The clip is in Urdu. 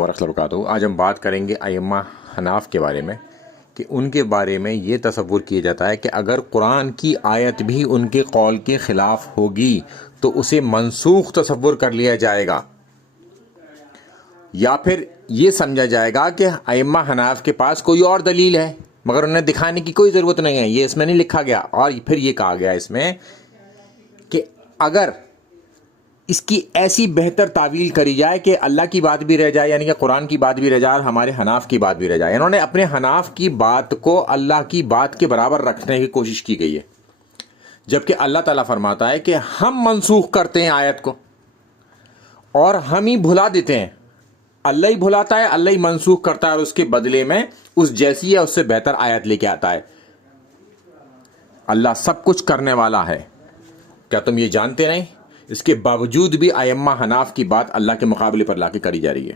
ورحمۃ اللہ وبرکاتہ۔ آج ہم بات کریں گے ائمہ حناف کے بارے میں کہ ان کے بارے میں یہ تصور کیا جاتا ہے کہ اگر قرآن کی آیت بھی ان کے قول کے خلاف ہوگی تو اسے منسوخ تصور کر لیا جائے گا، یا پھر یہ سمجھا جائے گا کہ ائمہ حناف کے پاس کوئی اور دلیل ہے مگر انہیں دکھانے کی کوئی ضرورت نہیں ہے، یہ اس میں نہیں لکھا گیا۔ اور پھر یہ کہا گیا اس میں کہ اگر اس کی ایسی بہتر تعویل کری جائے کہ اللہ کی بات بھی رہ جائے، یعنی کہ قرآن کی بات بھی رہ جائے اور ہمارے حناف کی بات بھی رہ جائے، انہوں نے اپنے حناف کی بات کو اللہ کی بات کے برابر رکھنے کی کوشش کی گئی ہے، جبکہ اللہ تعالیٰ فرماتا ہے کہ ہم منسوخ کرتے ہیں آیت کو اور ہم ہی بھلا دیتے ہیں۔ اللہ ہی بھلاتا ہے، اللہ ہی منسوخ کرتا ہے اور اس کے بدلے میں اس جیسی یا اس سے بہتر آیت لے کے آتا ہے۔ اللہ سب کچھ کرنے والا ہے، کیا تم یہ جانتے نہیں؟ اس کے باوجود بھی ائمہ حناف کی بات اللہ کے مقابلے پر لا کے کری جا رہی ہے۔